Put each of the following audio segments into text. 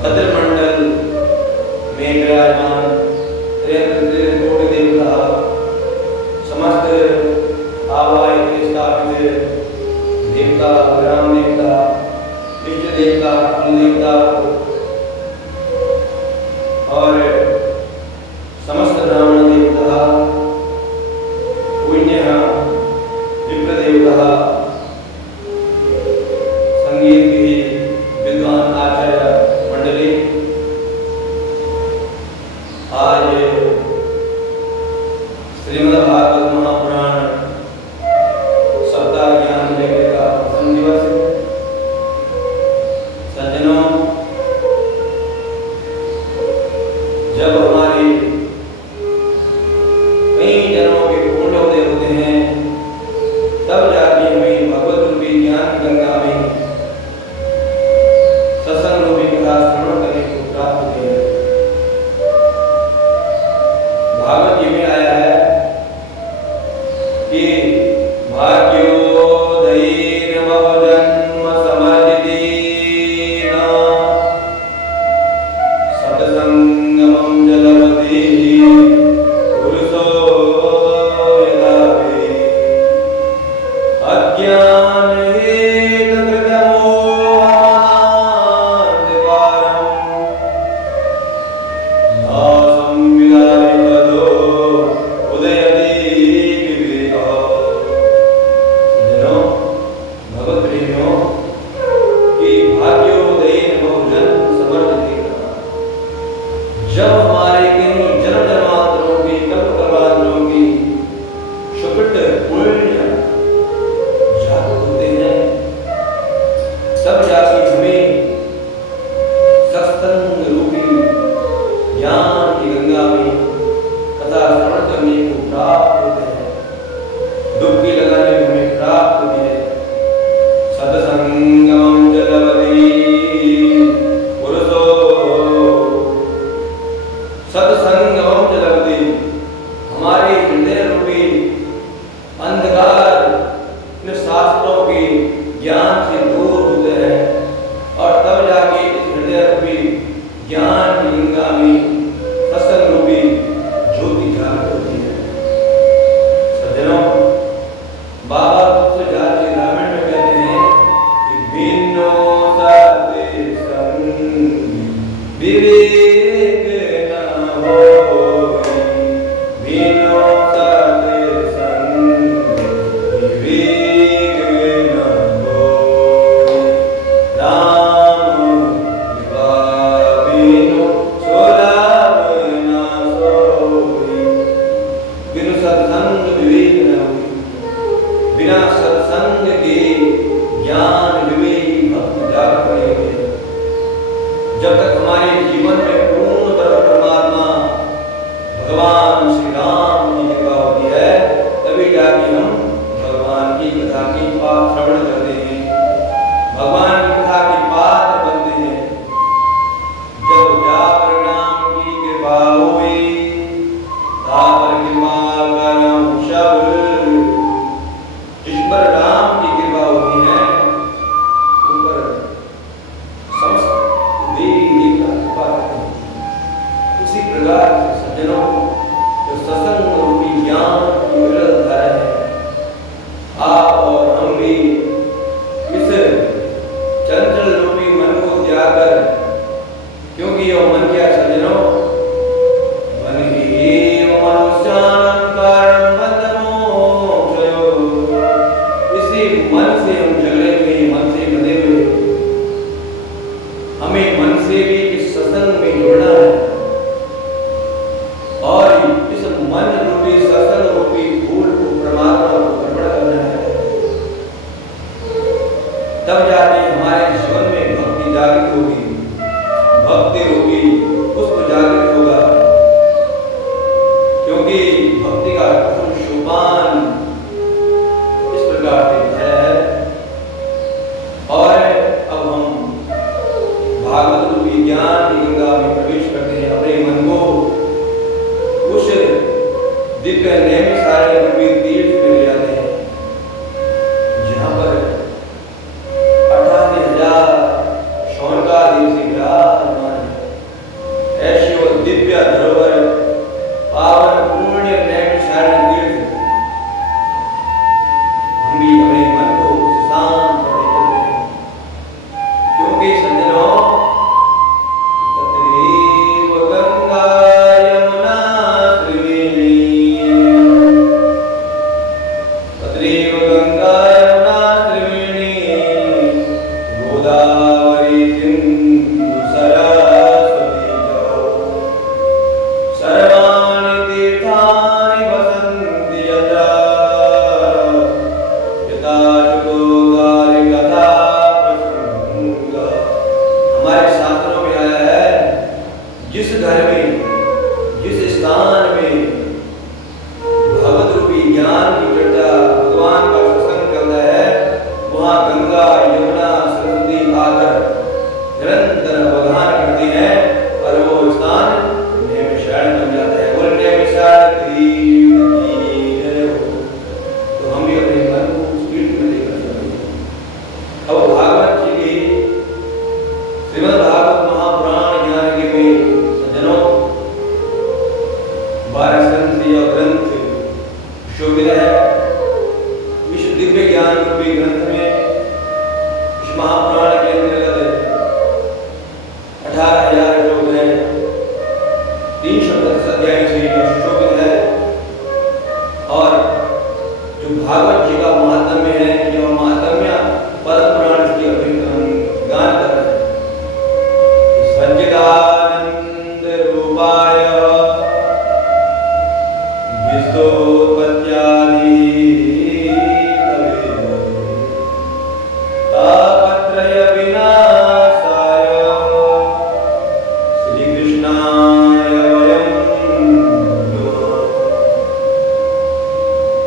भद्रमंडल में विराजमान कोटि देवता समस्त आवाय के स्थापित देवता ग्राम देवता इष्ट देवता कुल देवता और समस्त ब्राह्मण देवता पुण्य विप्र देवता संगीत की विद्वान आचार्य मंडली आज श्रीमद् भागवत महापुराण सप्ताह ज्ञान यज्ञ का प्रथम दिवस है। सज्जनों, जब हमारे कई जन्मों के पुण्य उदय होते हैं तब जाके हमें भगवत रूपी ज्ञान की गंगा में सत्संग रूपी कथा श्रवण करने को प्राप्त होती है। भागवत जी में आया है कि भाग्योदयेन बहुजन्म समर्जितेन सत्संगमं जलवति पुरुषो यदा वे जब हमारे कई जन्म जन्मांतरों की कल्प कल्पांतरों की सुकृत पुण्य जागृत होते हैं तब जाके हमें सत्संग रूपी ज्ञान की गंगा में कथा श्रवण करने को प्राप्त होते हैं। डुबकी लगाने में हमें प्राप्त होती है। सत्संगमं जलवति पुरुषो सत्संगमं जलवति, हमारे हृदय रूपी अंधकार इन शास्त्रों के ज्ञान से दूर होते हैं और तब जाके इस हृदय रूपी ज्ञान की गंगा में सत्संग रूपी ज्योति जागृत होती है। सज्जनों, बाबा तुलसी दास जी रामायण में कहते हैं कि बिनो सत्संग विवेक न होई, बिनो सत्संग विवेक न होई, राम कृपा बिनु सुलभ न सोई। बिनु सत्संग विवेक न होई, बिना सत्संग के ज्ञान विवेक भक्त जाग पड़ेंगे। जब तक हमारे जीवन में पूर्ण परमात्मा भगवान श्री राम की कृपा होती है तभी जाके हम भगवान की कथा की श्रवण करते हैं, भगवान की कथा के पात्र बनते हैं। जब जा परिणाम की कृपा हुई तापर कृपा करम शब्द, जिस पर राम की कृपा होती है उन पर समस्त देवी देवता कृपा करते हैं। उसी प्रकार से सज्जनों, जो सत्संग रूपी ज्ञान की विरल धारा है, आप और हम भी इस चंचल रूपी मन को त्याग कर, क्योंकि यह मन क्या है सज्जनों, मन ही मनुष्याणां कारणं बन्धमोक्षयो। इसी मन से हम जगड़े हुए, मन से बंधे हुए, हमें मन से भी इस सत्संग में जुड़ना है और इस मन रूपी सत्संग रूपी फूल को परमात्मा को अर्पण करना है। तब जाके हमारे जीवन में भक्ति जागृत होगी, भक्ति रूपी पुष्प जागृत होगा। क्योंकि भक्ति का प्रथम सोपान इस प्रकार से है। और अब हम भागवत रूपी ज्ञान की गंगा में प्रवेश करते हैं। अपने मन को उस दिव्य नैमिषारण्य रूपी तीर्थ में ले जाते हैं जहाँ पर 88,000 शौनकादि से विराजमान हमारे शास्त्रों में आया है, जिस घर में, जिस स्थान में भगवत रूपी ज्ञान की चर्चा, भगवान का सत्संग चलता है, वहाँ गंगा यमुना सरस्वती आकर निरंतर अवगाहन करती है और वो स्थान नैमिषारण्य बन जाता है। बोल नैमिषारण्य तीर्थ की जय हो। तो हम भी अपने मन को उस तीर्थ में लेकर चलते हैं। अब भागवत जी की श्रीमद् भागवत महापुराण ज्ञान के में सज्जनों 12 संधि और ग्रंथ शोभित है। इस दिव्य ज्ञान रूपी ग्रंथ में, इस महापुराण के अंतर्गत 18,000 श्लोक हैं, 310 अध्याय से शोभित है। और जो भागवत जी का महात्म्य है, जो महात्म्य पद्म पुराण की अभिज्ञान गान कर रहे हैं। सच्चिदानंद रूपाय विश्वोत्पत्त्यादि तापत्रय विनाशाय श्री कृष्णाय वयं नमः।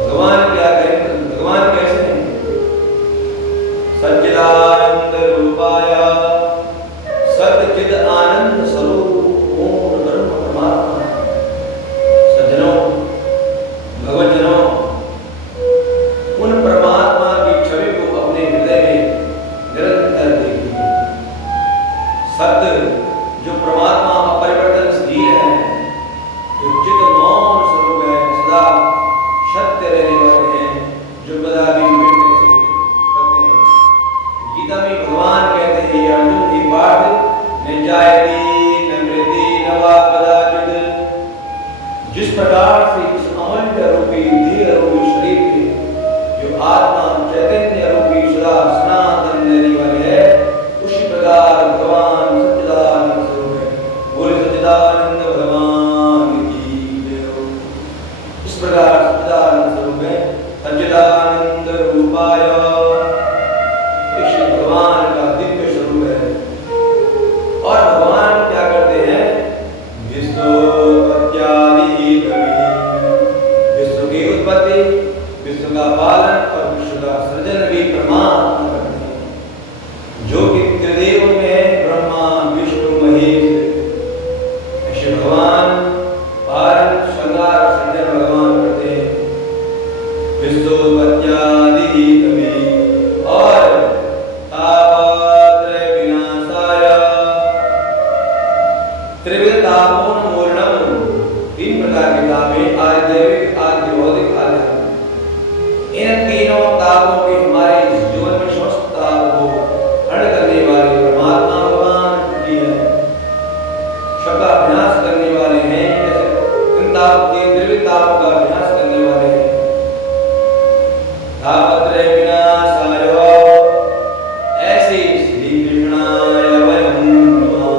भगवान क्या करें? भगवान कैसे हैं? सच्चिदानंद रूपाय, सच्चिद आनंद स्वरूप पूर्ण ब्रह्म परमात्मा। सज्जनों, भगवतजनों, उन परमात्मा की छवि को अपने हृदय में निरंतर देखिए। सत्य जो परमात्मा अपरिवर्तनशील है, जो चित्त मौन स्वरूप है, सदा सत्य रहने वाले हैं, जो कदापि मिट नहीं सकते हैं। गीता में भगवान कहते हैं, अर्जुन ही पार्थ न जायते न मृति न वा कदाचित्। जिस प्रकार से इस अमूल्य रूपी देह रूपी शरीर में जो आत्मा चैतन्य रूपी सदा सनातन रहने वाले है, उसी प्रकार भगवान सच्चिदानंद स्वरूप है। बोले सच्चिदानंद भगवान की जय हो। इस प्रकार सच्चिदानंद स्वरूप है, सच्चिदानंद रूपाय, श्री भगवान का दिव्य स्वरूप है। और भगवान क्या करते हैं? विश्वोत्पत्त्यादि कवि, विश्व की उत्पत्ति, विश्व का पालन और विश्व का सृजन भी परमात्मा करते हैं, जो कि त्रिदेव में ब्रह्मा विष्णु महेश। ऐसे भगवान पालन श्रृंगार सृजन भगवान करते हैं। विश्वोत्पत्त्यादि कवि और तापत्रय विनाशाय त्रिविध तापोन्मूलनम। 3 प्रकार के तापें, आध्यात्मिक, आध्यात्मिक, आध्यात्मिक। इन तीनों तापों के हमारे जीवन में समस्त ताप को हरण करने वाले परमात्मा भगवान जी हैं, सबका अभ्यास करने वाले हैं। जैसे इन ताप के त्रिविध तापों का अभ्यास करने वाले हैं। तापत्रय विनाशाय, ऐसे श्री कृष्णाय वयं नमः।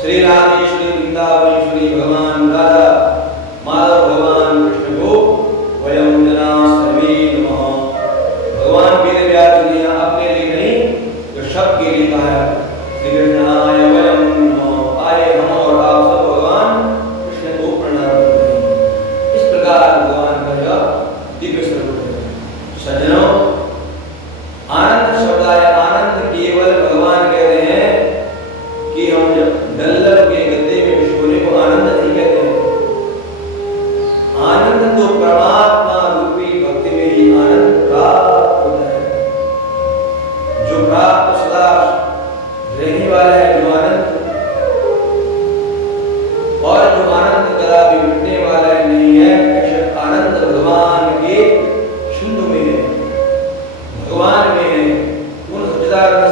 श्री राधेश्वरी वृंदावनेश्वरी भगवान राधा माधव भगवान कृष्ण को वयं जना सर्वे नमः। भगवान वेद व्यास ने अपने लिए नहीं, तो सबके लिए कहा है। श्री कृष्णाय वयं नमः। आए हम और आप सब भगवान कृष्ण को प्रणाम करते हैं। इस प्रकार भगवान का यह दिव्य स्वरूप है। सज्जनों, आनंद शब्द है, आनंद केवल भगवान कहते हैं कि हम जब डल्लर के गद्दे में सोने को आनंद नहीं कहते हैं। आनंद तो परमात्मा रूपी भक्ति में ही आनंद प्राप्त होता है। जो प्राप्त सदा रहने वाला है, जो आनंद, और जो आनंद कदापि मिटने वाला नहीं है, ऐसा आनंद भगवान के सिंधु में है, भगवान में है। उन सच्चिदानंद